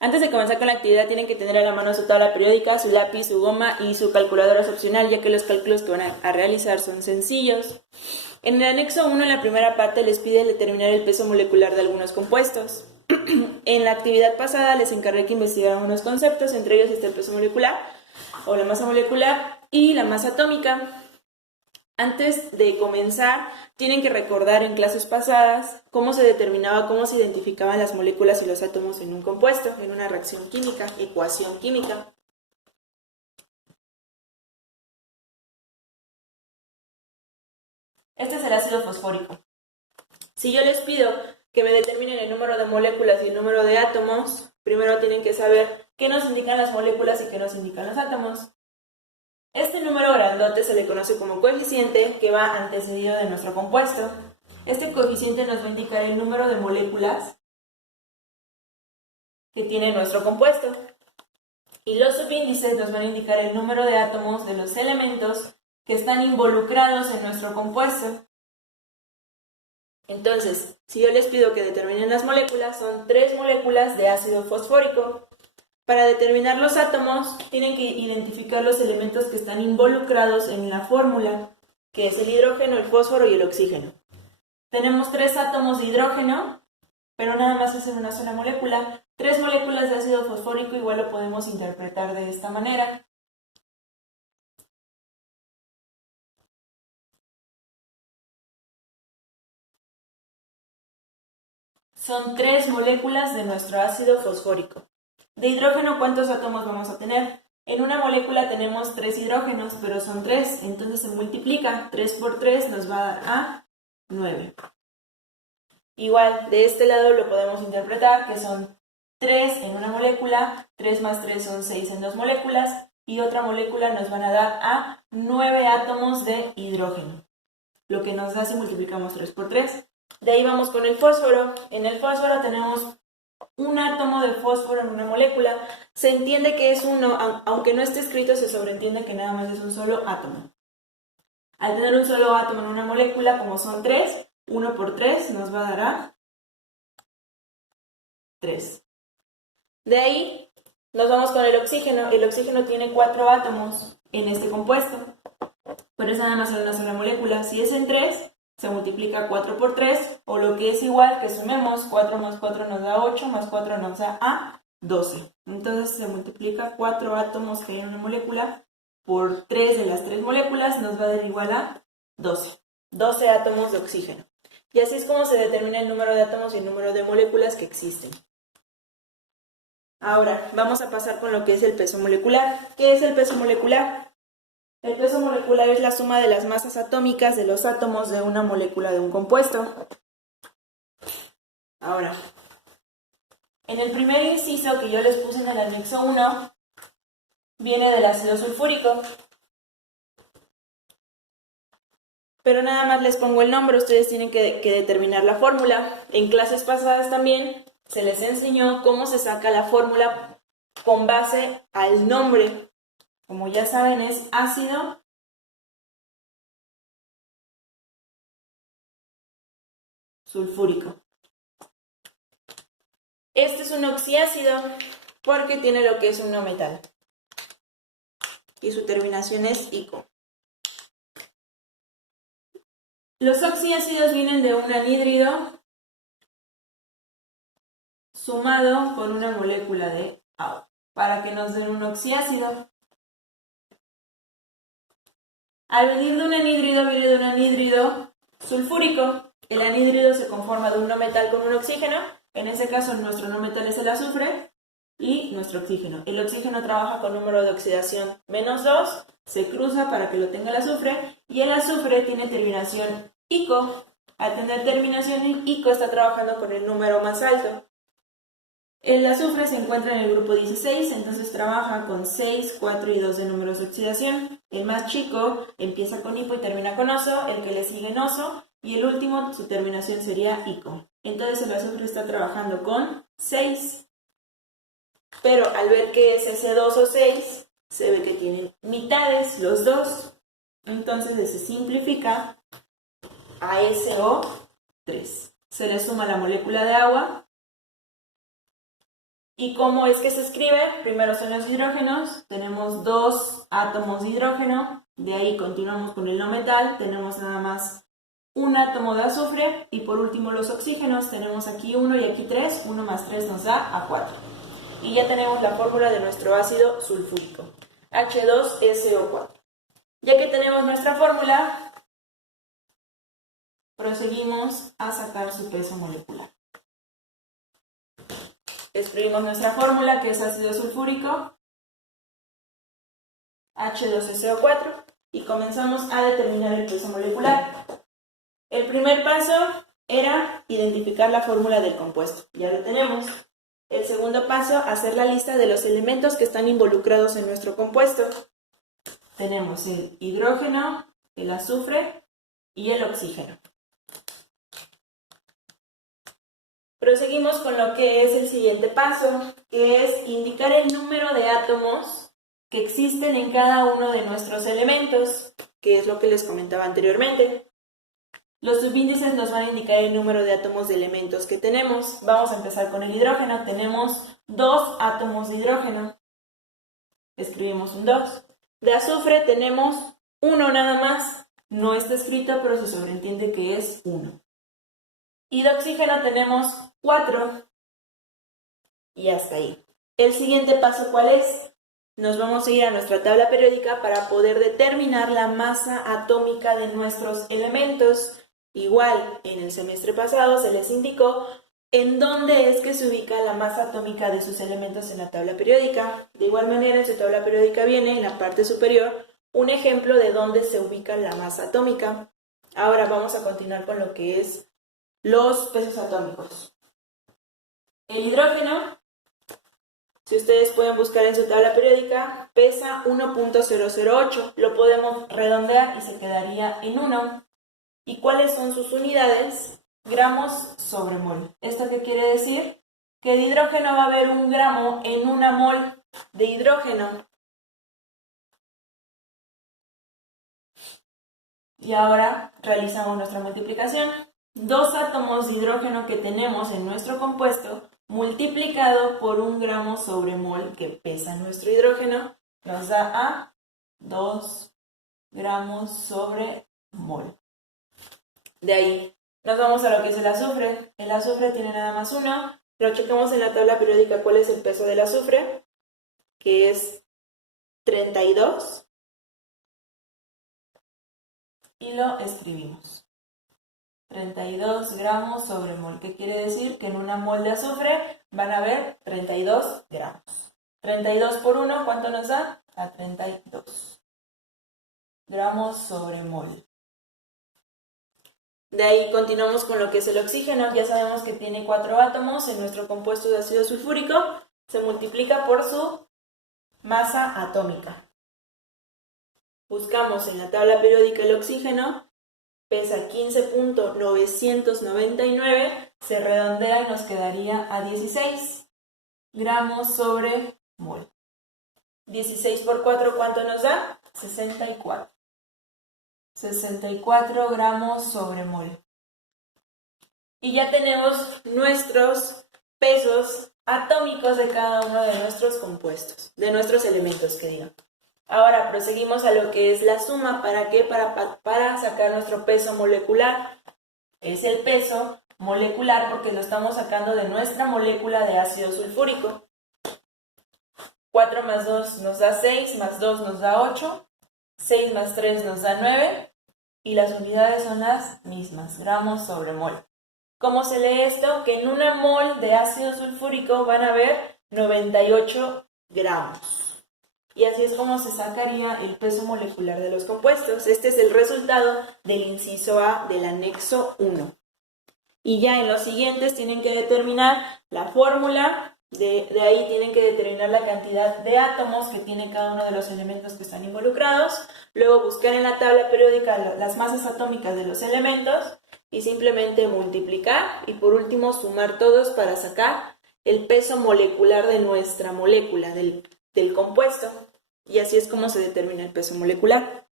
Antes de comenzar con la actividad tienen que tener a la mano su tabla periódica, su lápiz, su goma y su calculadora es opcional, ya que los cálculos que van a realizar son sencillos. En el anexo 1, en la primera parte, les pide determinar el peso molecular de algunos compuestos. En la actividad pasada les encargué que investigaran unos conceptos, entre ellos está el peso molecular o la masa molecular y la masa atómica. Antes de comenzar, tienen que recordar en clases pasadas cómo se determinaba, cómo se identificaban las moléculas y los átomos en un compuesto, en una reacción química, ecuación química. Este es el ácido fosfórico. Si yo les pido que me determinen el número de moléculas y el número de átomos, primero tienen que saber qué nos indican las moléculas y qué nos indican los átomos. Este número grandote se le conoce como coeficiente, que va antecedido de nuestro compuesto. Este coeficiente nos va a indicar el número de moléculas que tiene nuestro compuesto. Y los subíndices nos van a indicar el número de átomos de los elementos que están involucrados en nuestro compuesto. Entonces, si yo les pido que determinen las moléculas, son 3 moléculas de ácido fosfórico. Para determinar los átomos, tienen que identificar los elementos que están involucrados en la fórmula, que es el hidrógeno, el fósforo y el oxígeno. Tenemos 3 átomos de hidrógeno, pero nada más es en una sola molécula. 3 moléculas de ácido fosfórico igual lo podemos interpretar de esta manera. Son 3 moléculas de nuestro ácido fosfórico. De hidrógeno, ¿cuántos átomos vamos a tener? En una molécula tenemos 3 hidrógenos, pero son 3, entonces se multiplica. 3 por 3 nos va a dar a 9. Igual, de este lado lo podemos interpretar, que son 3 en una molécula, 3 más 3 son 6 en 2 moléculas, y otra molécula nos van a dar a 9 átomos de hidrógeno, lo que nos da si multiplicamos 3 por 3. De ahí vamos con el fósforo. En el fósforo tenemos un átomo de fósforo en una molécula. Se entiende que es uno, aunque no esté escrito, se sobreentiende que nada más es un solo átomo. Al tener un solo átomo en una molécula, como son 3, 1 por 3 nos va a dar a 3. De ahí nos vamos con el oxígeno. El oxígeno tiene 4 átomos en este compuesto, pero es nada más en una sola molécula. Si es en 3, se multiplica 4 por 3, o lo que es igual, que sumemos, 4 más 4 nos da 8, más 4 nos da a 12. Entonces se multiplica 4 átomos que hay en una molécula por 3 de las 3 moléculas, nos va a dar igual a 12. 12 átomos de oxígeno. Y así es como se determina el número de átomos y el número de moléculas que existen. Ahora, vamos a pasar con lo que es el peso molecular. ¿Qué es el peso molecular? El peso molecular es la suma de las masas atómicas de los átomos de una molécula de un compuesto. Ahora, en el primer inciso que yo les puse en el anexo 1, viene del ácido sulfúrico. Pero nada más les pongo el nombre, ustedes tienen que determinar la fórmula. En clases pasadas también se les enseñó cómo se saca la fórmula con base al nombre. Como ya saben, es ácido sulfúrico. Este es un oxiácido porque tiene lo que es un no metal. Y su terminación es ico. Los oxiácidos vienen de un anhídrido sumado con una molécula de agua para que nos den un oxiácido. Al venir de un anhídrido, viene de un anhídrido sulfúrico. El anhídrido se conforma de un no metal con un oxígeno. En ese caso, nuestro no metal es el azufre y nuestro oxígeno. El oxígeno trabaja con número de oxidación -2, se cruza para que lo tenga el azufre, y el azufre tiene terminación ico. Al tener terminación ico, está trabajando con el número más alto. El azufre se encuentra en el grupo 16, entonces trabaja con 6, 4 y 2 de números de oxidación. El más chico empieza con hipo y termina con oso, el que le sigue en oso, y el último, su terminación sería ico. Entonces el azufre está trabajando con 6. Pero al ver que es ese 2 o 6, se ve que tienen mitades los dos. Entonces se simplifica a SO3. Se le suma la molécula de agua ¿Y cómo es que se escribe? Primero son los hidrógenos, tenemos 2 átomos de hidrógeno, de ahí continuamos con el no metal, tenemos nada más un átomo de azufre, y por último los oxígenos, tenemos aquí 1 y aquí 3, 1 más 3 nos da a 4. Y ya tenemos la fórmula de nuestro ácido sulfúrico, H2SO4. Ya que tenemos nuestra fórmula, proseguimos a sacar su peso molecular. Escribimos nuestra fórmula, que es ácido sulfúrico, H2SO4, y comenzamos a determinar el peso molecular. El primer paso era identificar la fórmula del compuesto, ya lo tenemos. El segundo paso, hacer la lista de los elementos que están involucrados en nuestro compuesto. Tenemos el hidrógeno, el azufre y el oxígeno. Proseguimos con lo que es el siguiente paso, que es indicar el número de átomos que existen en cada uno de nuestros elementos, que es lo que les comentaba anteriormente. Los subíndices nos van a indicar el número de átomos de elementos que tenemos. Vamos a empezar con el hidrógeno. Tenemos 2 átomos de hidrógeno. Escribimos un 2. De azufre tenemos 1 nada más. No está escrito, pero se sobreentiende que es 1. Y de oxígeno tenemos 4. Y hasta ahí. El siguiente paso, ¿cuál es? Nos vamos a ir a nuestra tabla periódica para poder determinar la masa atómica de nuestros elementos. Igual, en el semestre pasado se les indicó en dónde es que se ubica la masa atómica de sus elementos en la tabla periódica. De igual manera, en su tabla periódica viene en la parte superior un ejemplo de dónde se ubica la masa atómica. Ahora vamos a continuar con lo que es los pesos atómicos. El hidrógeno, si ustedes pueden buscar en su tabla periódica, pesa 1.008. Lo podemos redondear y se quedaría en 1. ¿Y cuáles son sus unidades? Gramos sobre mol. ¿Esto qué quiere decir? Que de hidrógeno va a haber 1 gramo en 1 mol de hidrógeno. Y ahora realizamos nuestra multiplicación. 2 átomos de hidrógeno que tenemos en nuestro compuesto multiplicado por 1 gramo sobre mol que pesa nuestro hidrógeno nos da a 2 gramos sobre mol. De ahí nos vamos a lo que es el azufre. El azufre tiene nada más 1. Lo checamos en la tabla periódica cuál es el peso del azufre, que es 32. Y lo escribimos. 32 gramos sobre mol. ¿Qué quiere decir? Que en 1 mol de azufre van a haber 32 gramos. 32 por 1, ¿cuánto nos da? A 32 gramos sobre mol. De ahí continuamos con lo que es el oxígeno. Ya sabemos que tiene 4 átomos en nuestro compuesto de ácido sulfúrico. Se multiplica por su masa atómica. Buscamos en la tabla periódica el oxígeno. Pesa 15.999. Se redondea y nos quedaría a 16 gramos sobre mol. 16 por 4, ¿cuánto nos da? 64. 64 gramos sobre mol. Y ya tenemos nuestros pesos atómicos de cada uno de nuestros compuestos, de nuestros elementos, que digan. Ahora proseguimos a lo que es la suma. ¿Para qué? Para sacar nuestro peso molecular. Es el peso molecular porque lo estamos sacando de nuestra molécula de ácido sulfúrico. 4 más 2 nos da 6, más 2 nos da 8. 6 más 3 nos da 9 y las unidades son las mismas, gramos sobre mol. ¿Cómo se lee esto? Que en 1 mol de ácido sulfúrico van a haber 98 gramos. Y así es como se sacaría el peso molecular de los compuestos. Este es el resultado del inciso A del anexo 1. Y ya en los siguientes tienen que determinar la fórmula. De ahí tienen que determinar la cantidad de átomos que tiene cada uno de los elementos que están involucrados, luego buscar en la tabla periódica las masas atómicas de los elementos y simplemente multiplicar y por último sumar todos para sacar el peso molecular de nuestra molécula, del compuesto, y así es como se determina el peso molecular.